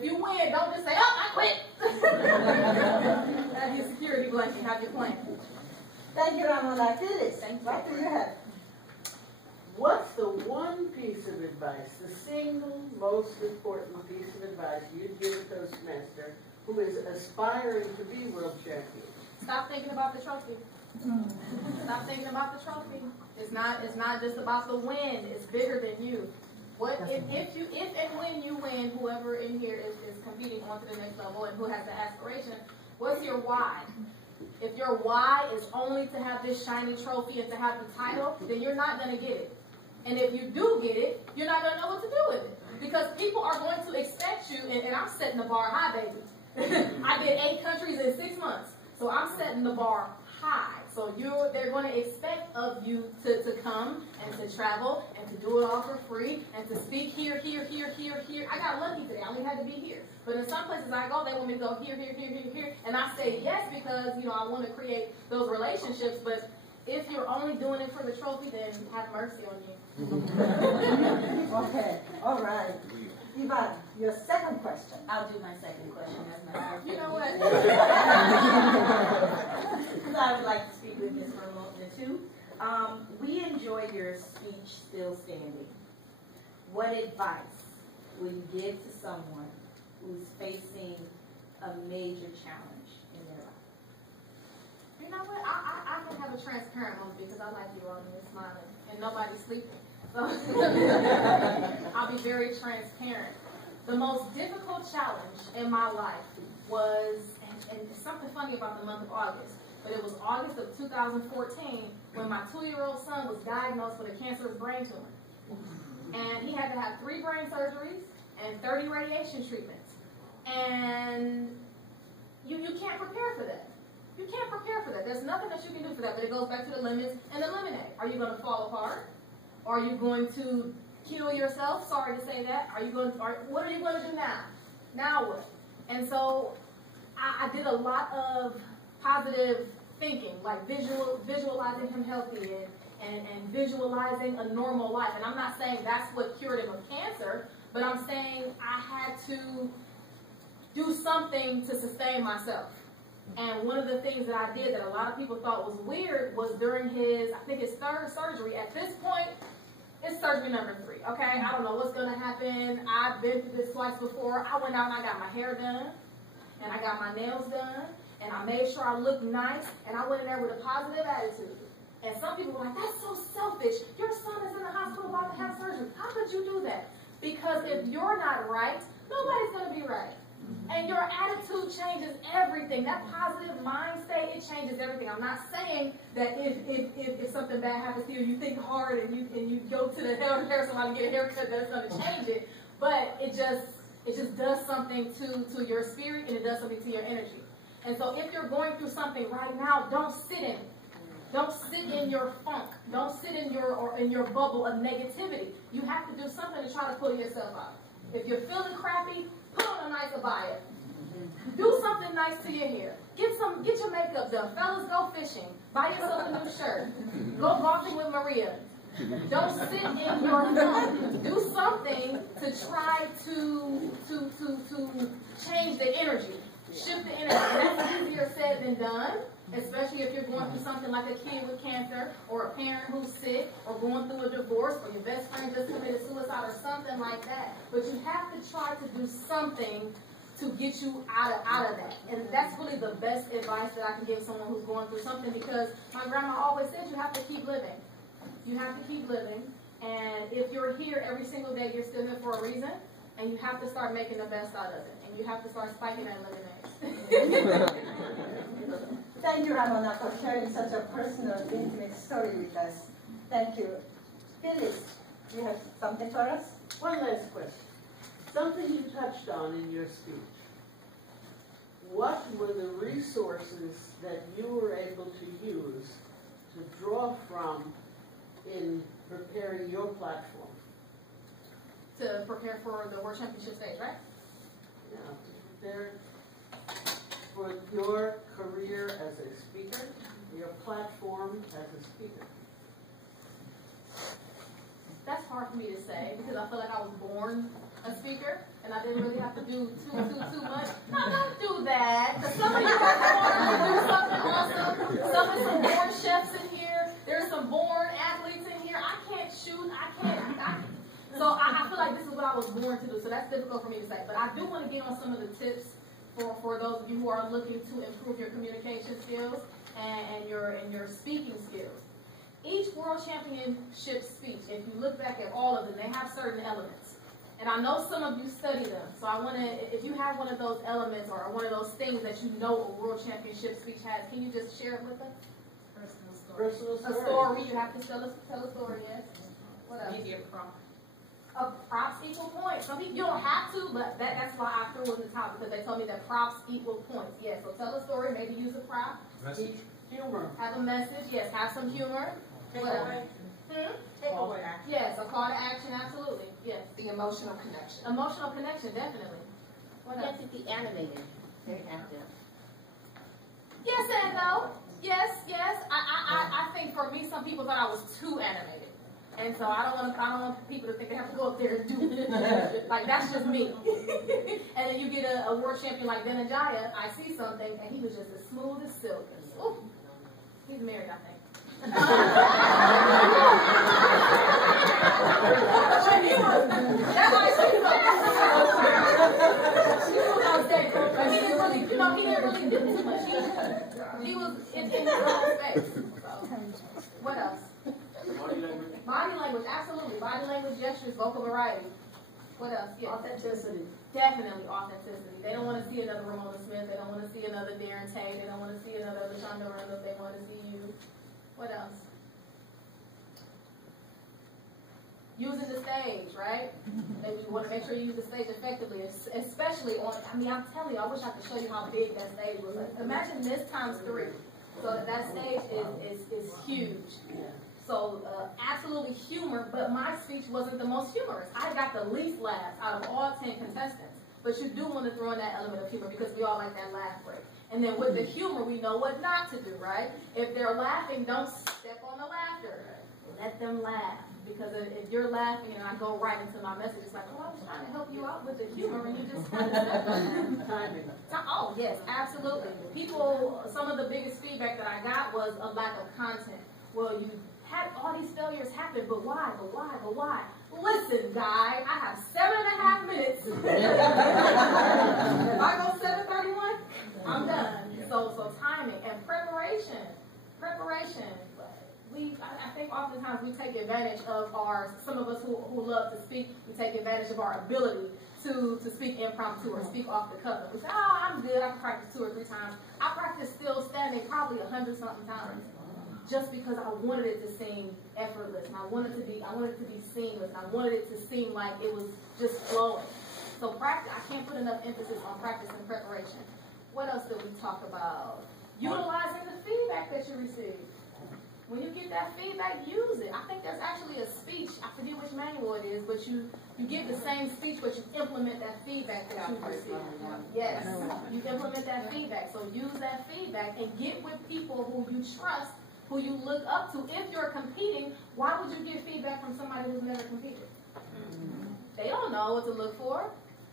if you win, don't just say, oh, I quit. Have your security blanket, have your plan. Thank you, Ramona. Phyllis, what do you have? What's the one piece of advice, the single most important piece of advice you'd give a Toastmaster who is aspiring to be world champion? Stop thinking about the trophy. Stop thinking about the trophy. It's not just about the win. It's bigger than you. What if and when you win, whoever in here is competing on to the next level and who has the aspiration, what's your why? If your why is only to have this shiny trophy and to have the title, then you're not going to get it. And if you do get it, you're not going to know what to do with it. Because people are going to expect you, and I'm setting the bar high, baby. I did 8 countries in 6 months. So I'm setting the bar high. So they're going to expect of you to come and to travel and to do it all for free and to speak here. I got lucky today. I only had to be here. But in some places I go, they want me to go here. And I say yes because, I want to create those relationships. But if you're only doing it for the trophy, then have mercy on you. Okay. All right. Yvonne, your second question. I'll do my second question as my first. You know what? Because I would like to speak with Ms. Ramona too. We enjoy your speech still standing. What advice would you give to someone who's facing a major challenge in their life? You know what? I can have a transparent moment because I like you all and smiling and nobody's sleeping. So I'll be very transparent. The most difficult challenge in my life was, and something funny about the month of August, but it was August of 2014 when my 2-year-old son was diagnosed with a cancerous brain tumor. And he had to have 3 brain surgeries and 30 radiation treatments. And you can't prepare for that. You can't prepare for that. There's nothing that you can do for that, but it goes back to the limits and the lemonade. Are you going to fall apart? Are you going to kill yourself? Sorry to say that. What are you going to do now? Now what? And so I did a lot of positive thinking, like visualizing him healthy and visualizing a normal life. And I'm not saying that's what cured him of cancer, but I'm saying I had to do something to sustain myself. And one of the things that I did that a lot of people thought was weird was during his 3rd surgery. At this point, it's surgery number 3, okay? I don't know what's going to happen. I've been through this twice before. I went out and I got my hair done, and I got my nails done, and I made sure I looked nice, and I went in there with a positive attitude. And some people were like, that's so selfish. Your son is in the hospital about to have surgery. How could you do that? Because if you're not right, nobody's going to be right. And your attitude changes everything. That positive mind state, it changes everything. I'm not saying that if something bad happens to you, you think hard and you go to the hair salon and get a haircut, that's going to change it. But it just does something to your spirit, and it does something to your energy. And so if you're going through something right now, don't sit in it. Don't sit in your funk. Don't sit in your bubble of negativity. You have to do something to try to pull yourself out. If you're feeling crappy, put on a nice abaya. Do something nice to your hair. Get your makeup done. Fellas, go fishing. Buy yourself a new shirt. Go golfing with Maria. Don't sit in your funk. Do something to try to change the energy. Shift the energy. And that's easier said than done, especially if you're going through something like a kid with cancer or a parent who's sick or going through a divorce or your best friend just committed suicide or something like that. But you have to try to do something to get you out of that. And that's really the best advice that I can give someone who's going through something, because my grandma always said you have to keep living. You have to keep living. And if you're here every single day, you're still here for a reason. And you have to start making the best out of it. And you have to start spiking that lemonade. Thank you, Ramona, for sharing such a personal, intimate story with us. Thank you. Phyllis, you have something for us? One last question. Something you touched on in your speech. What were the resources that you were able to use to draw from in preparing your platform? To prepare for the World Championship stage, right? Yeah, to prepare for your career as a speaker, your platform as a speaker. That's hard for me to say because I feel like I was born a speaker and I didn't really have to do too much. No, don't do that. Because some of you are born to do something awesome. Some born chefs in here. There's some born athletes in here. I can't shoot. So I feel like this is what I was born to do. So that's difficult for me to say. But I do want to get on some of the tips for those of you who are looking to improve your communication skills and your speaking skills. Each World Championship speech, if you look back at all of them, they have certain elements. And I know some of you study them. So I want to, if you have one of those elements or one of those things that you know a World Championship speech has, can you just share it with us? Personal story. A story. You have to tell a story, yes. What else? Maybe a prompt. Props equal points. Some people, you don't have to, but that's why I threw in the top, because they told me that props equal points. Yes, so tell a story, maybe use a prop. Message. Humor. Have a message, yes, have some humor. Takeaway. Takeaway. Yes, a call to action, absolutely. Yes. The emotional connection. Emotional connection, definitely. What You else? have to be animated. Very active. Yes and no. Yes. I think for me, some people thought I was too animated. And so I don't want people to think they have to go up there and do it. Like, that's just me. And then you get a world champion like Benajaya, I see something, and he was just as smooth as silk. Ooh, he's married, I think. He didn't really do too much. He was in his own space. So, what else? Body language, absolutely. Body language, gestures, vocal variety. What else? Yeah. Authenticity. Definitely authenticity. They don't want to see another Ramona Smith. They don't want to see another Darren Tate. They don't want to see another LaShonda Reynolds. They want to see you. What else? Using the stage, right? Maybe you want to make sure you use the stage effectively, especially on, I mean, I'm telling you, I wish I could show you how big that stage was. Like, imagine this times 3. So that stage is huge. So absolutely humor, but my speech wasn't the most humorous. I got the least laughs out of all 10 contestants. But you do want to throw in that element of humor because we all like that laugh break. And then with the humor, we know what not to do, right? If they're laughing, don't step on the laughter. Let them laugh. Because if you're laughing and I go right into my message, it's like, oh, I was trying to help you out with the humor and you just timing. Oh, yes, absolutely. People, some of the biggest feedback that I got was a lack of content. Well, you had all these failures happen, but why? Listen, guy, I have 7.5 minutes. If I go 7:31, I'm done. So timing and preparation. I think oftentimes we take advantage of some of us who love to speak, we take advantage of our ability to speak impromptu or speak off the cuff. We say, oh, I'm good, I can practice 2 or 3 times. I practiced still standing probably 100-something times. Just because I wanted it to seem effortless, and I wanted it to be seamless, and I wanted it to seem like it was just flowing. So practice, I can't put enough emphasis on practice and preparation. What else did we talk about? Utilizing the feedback that you receive. When you get that feedback, use it. I think there's actually a speech, I forget which manual it is, but you give the same speech, but you implement that feedback that you received. Yes, you implement that feedback. So use that feedback and get with people who you trust, who you look up to. If you're competing, why would you get feedback from somebody who's never competed? They don't know what to look for.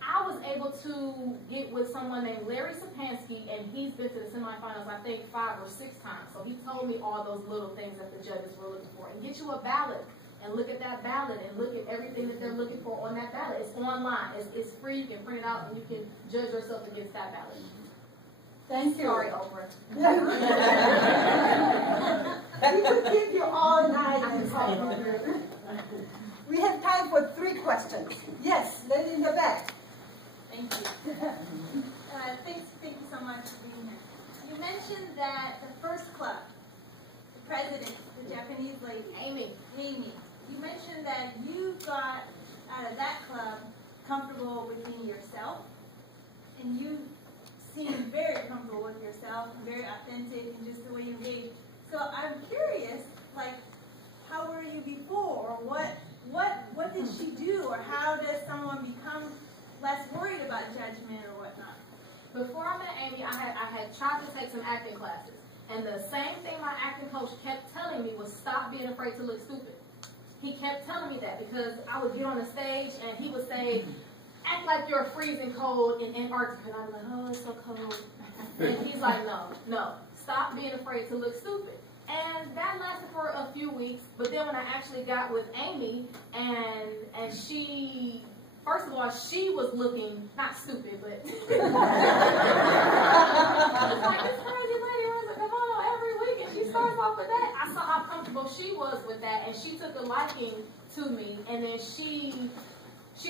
I was able to get with someone named Larry Sapansky, and he's been to the semifinals, I think, 5 or 6 times. So he told me all those little things that the judges were looking for. And get you a ballot, and look at that ballot, and look at everything that they're looking for on that ballot. It's online. It's free. You can print it out, and you can judge yourself against that ballot. Thank you. Sorry, Oprah. We could give you all night and talk. We have time for 3 questions. Yes, lady in the back. Thank you. Thank you so much for being here. You mentioned that the first club, the president, the Japanese lady, Amy, you mentioned that you got out of that club comfortable with being yourself, and you seem very comfortable with yourself, very authentic, and just the way you engage. So I'm curious, like, how were you before, or what did she do, or how does someone become less worried about judgment or whatnot? Before I met Amy, I had tried to take some acting classes. And the same thing my acting coach kept telling me was stop being afraid to look stupid. he kept telling me that because I would get on the stage and he would say, act like you're freezing cold in Antarctica. And I'd be like, oh, it's so cold. And he's like, no, stop being afraid to look stupid. And that lasted for a few weeks. But then when I actually got with Amy, and she, first of all, she was looking, not stupid, but I was like, this crazy lady runs a kimono every week, and she starts off with that. I saw how comfortable she was with that, and she took a liking to me. And then she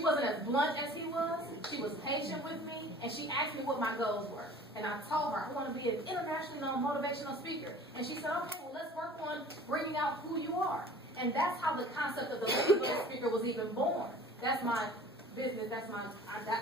wasn't as blunt as he was. She was patient with me, and she asked me what my goals were. And I told her, I want to be an internationally known motivational speaker. And she said, okay, well, let's work on bringing out who you are. And that's how the concept of the Lady Bird speaker was even born. That's my business.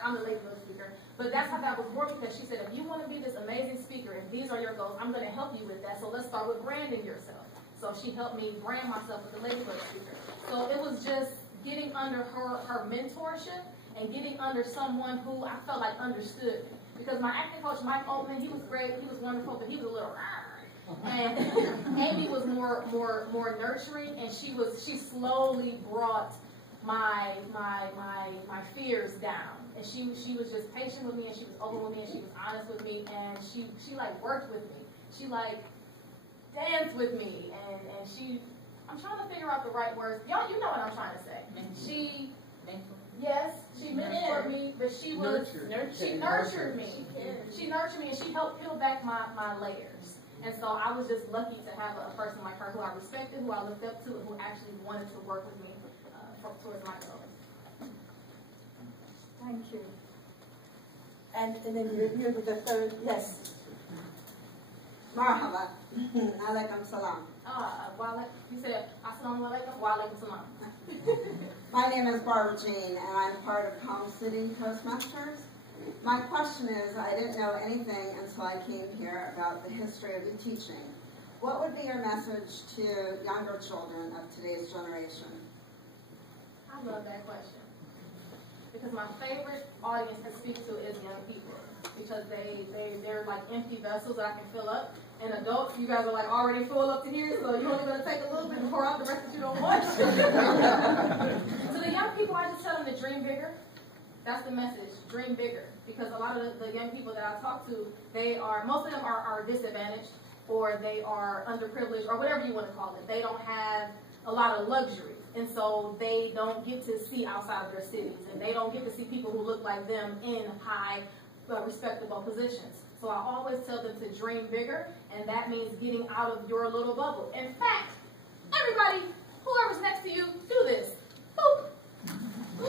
I'm the Lady Bird speaker. But that's how that was born, because she said, if you want to be this amazing speaker and these are your goals, I'm going to help you with that. So let's start with branding yourself. So she helped me brand myself with the Lady Bird speaker. So it was just getting under her mentorship and getting under someone who I felt like understood me. Because my acting coach, Mike Oldman, he was great, he was wonderful, but he was a little and Amy was more nurturing, and she slowly brought my fears down. And she was just patient with me, and she was open with me, and she was honest with me, and she like worked with me. She like danced with me, and I'm trying to figure out the right words. Y'all, you know what I'm trying to say. Yes, she mentored me, but she nurtured me. She nurtured me, and she helped peel back my layers. And so I was just lucky to have a person like her who I respected, who I looked up to, and who actually wanted to work with me towards my goals. Thank you. And then you'll be the third. Yes. Marhaba. Alaikum salam. You said, Assalamu alaikum, wa alaikum salam. My name is Barbara Jean, and I'm part of Palm City Toastmasters. My question is, I didn't know anything until I came here about the history of your teaching. What would be your message to younger children of today's generation? I love that question. Because my favorite audience to speak to is young people. Because they're like empty vessels that I can fill up. And adults, you guys are like already full up to here, so you're only going to take a little bit and pour out the rest that you don't want. To the young people, I just tell them to dream bigger. That's the message, dream bigger. Because a lot of the young people that I talk to, most of them are disadvantaged, or they are underprivileged, or whatever you want to call it. They don't have a lot of luxury. And so they don't get to see outside of their cities, and they don't get to see people who look like them in high, respectable positions. So I always tell them to dream bigger, and that means getting out of your little bubble. In fact, everybody, whoever's next to you, do this. Boop. So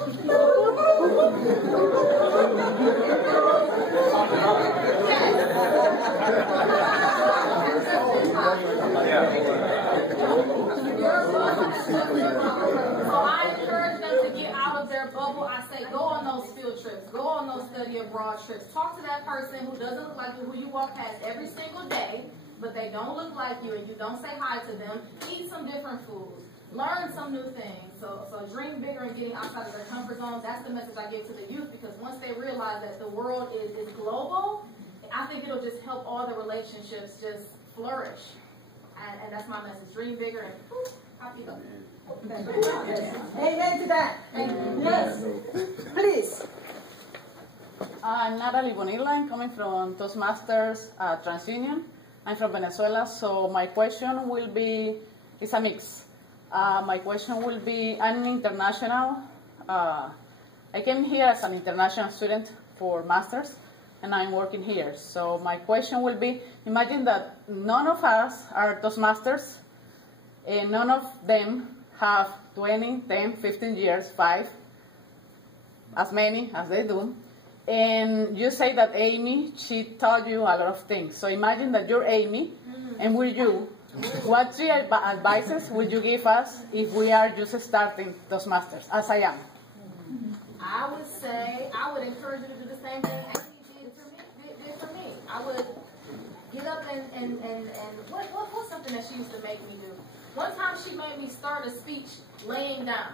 I encourage them to get out of their bubble. I say, go on those field trips, go on those study abroad trips. Talk to that person who doesn't look like you, who you walk past every single day, but they don't look like you, and you don't say hi to them. Eat some different foods. Learn some new things. So dream bigger and getting outside of their comfort zone. That's the message I give to the youth, because once they realize that the world is global, I think it'll just help all the relationships just flourish. And that's my message. Dream bigger and poof, happy go. Amen to that. Yes. Please. I'm Natalie Bonilla. I'm coming from Toastmasters TransUnion. I'm from Venezuela, so my question will be, it's a mix. My question will be, I'm international. I came here as an international student for Masters, and I'm working here. So my question will be, imagine that none of us are Toastmasters, and none of them have 20, 10, 15 years, 5, as many as they do. And you say that Amy, she taught you a lot of things. So imagine that you're Amy, and we're you. What 3 advices would you give us if we are just starting Toastmasters, as I am? I would say, I would encourage you to do the same thing as he did for me. I would get up and what's something that she used to make me do? One time she made me start a speech laying down.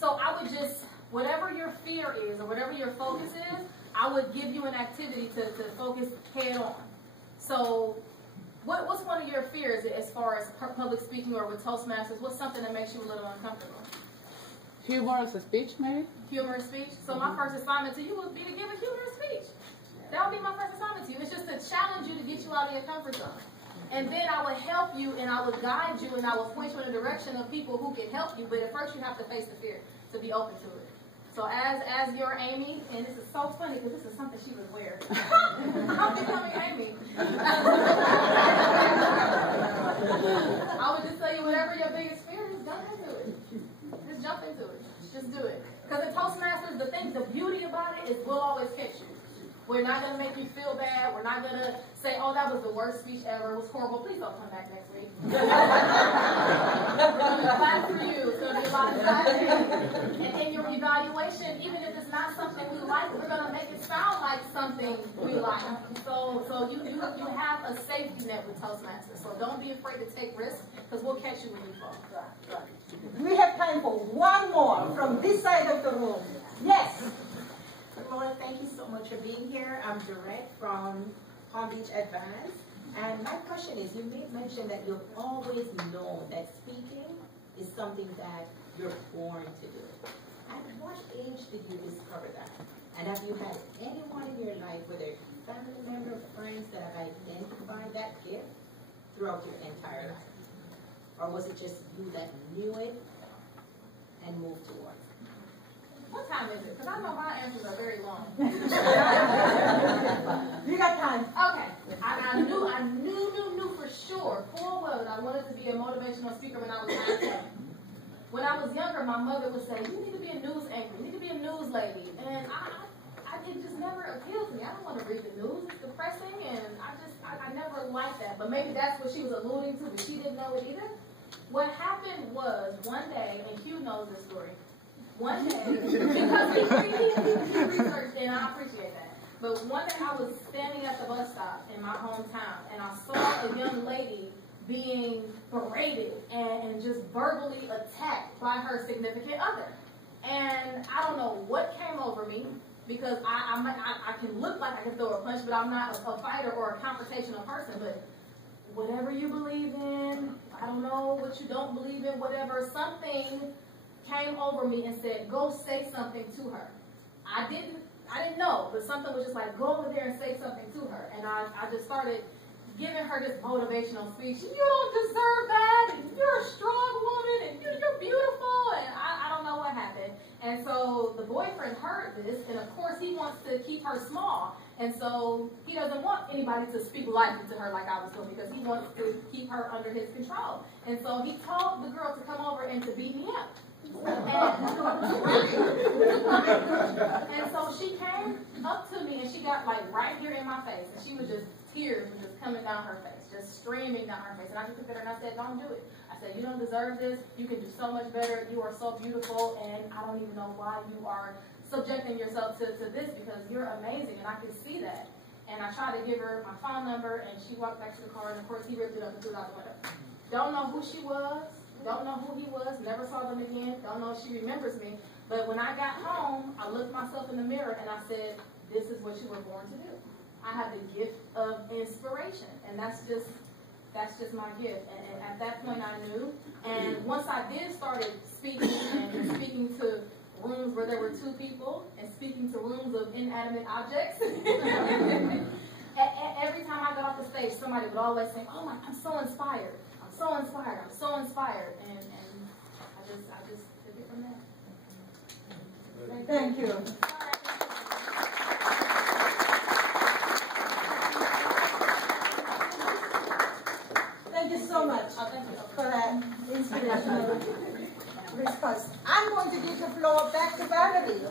So I would just, whatever your fear is or whatever your focus is, I would give you an activity to focus head on. So What's one of your fears as far as public speaking or with Toastmasters? What's something that makes you a little uncomfortable? Humorous speech, maybe? Humorous speech? So my first assignment to you would be to give a humorous speech. That would be my first assignment to you. It's just to challenge you to get you out of your comfort zone. And then I would help you and I would guide you and I would point you in the direction of people who can help you. But at first you have to face the fear to be open to it. So as your Amy, and this is so funny because this is something she would wear. I'm becoming Amy. I would just tell you whatever your biggest fear is, jump into it. Just jump into it. Just do it. Because at Toastmasters, the beauty about it is we'll always catch you. We're not going to make you feel bad. We're not going to say, oh, that was the worst speech ever. It was horrible. Please don't come back next week. We're going to clap for you. It's going to be a lot of clapping. And in your evaluation, even if it's not something we like, we're going to make it sound like something we like. So you have a safety net with Toastmasters. So don't be afraid to take risks because we'll catch you when you fall. We have time for one more from this side of the room. Yes. Ramona, thank you so much for being here. I'm Dorette from Palm Beach Advanced. And my question is, you mentioned that you've always known that speaking is something that you're born to do. At what age did you discover that? And have you had anyone in your life, whether it's family member or friends, that have identified that gift throughout your entire life? Or was it just you that knew it and moved towards it? What time is it? Because I know my answers are very long. You got time. Okay. I knew for sure, full well, that I wanted to be a motivational speaker when I was 19. When I was younger, my mother would say, you need to be a news anchor, you need to be a news lady. And it just never appealed to me. I don't want to read the news. It's depressing, and I never liked that. But maybe that's what she was alluding to, but she didn't know it either. What happened was, one day, and Hugh knows this story, one day, because he researched and I appreciate that. But one day I was standing at the bus stop in my hometown and I saw a young lady being berated and just verbally attacked by her significant other. And I don't know what came over me because I can look like I can throw a punch, but I'm not a fighter or a confrontational person. But whatever you believe in, I don't know what you don't believe in, whatever, something came over me and said, go say something to her. I didn't know, but something was just like, go over there and say something to her. And I just started giving her this motivational speech. You don't deserve that, and you're a strong woman, and you're beautiful, and I don't know what happened. And so the boyfriend heard this, and of course he wants to keep her small. And so he doesn't want anybody to speak life into her like I was doing because he wants to keep her under his control. And so he told the girl to come over and to beat me up. And so she came up to me and she got like right here in my face, and she was just, tears were just coming down her face, just streaming down her face. And I just looked at her and I said, don't do it. I said, you don't deserve this. You can do so much better. You are so beautiful, and I don't even know why you are subjecting yourself to this because you're amazing, and I can see that. And I tried to give her my phone number, and she walked back to the car, and of course he ripped it up and threw it out the window. Don't know who she was. Don't know who he was, never saw them again, don't know if she remembers me. But when I got home, I looked myself in the mirror and I said, this is what you were born to do. I have the gift of inspiration, and that's just my gift. And at that point I knew. And once I did started speaking and speaking to rooms where there were two people and speaking to rooms of inanimate objects, every time I got off the stage, somebody would always say, oh, I'm so inspired. I'm so inspired, and I just took it from there. Thank you. Thank you so much for that inspirational response. I'm going to give the floor back to Valerie.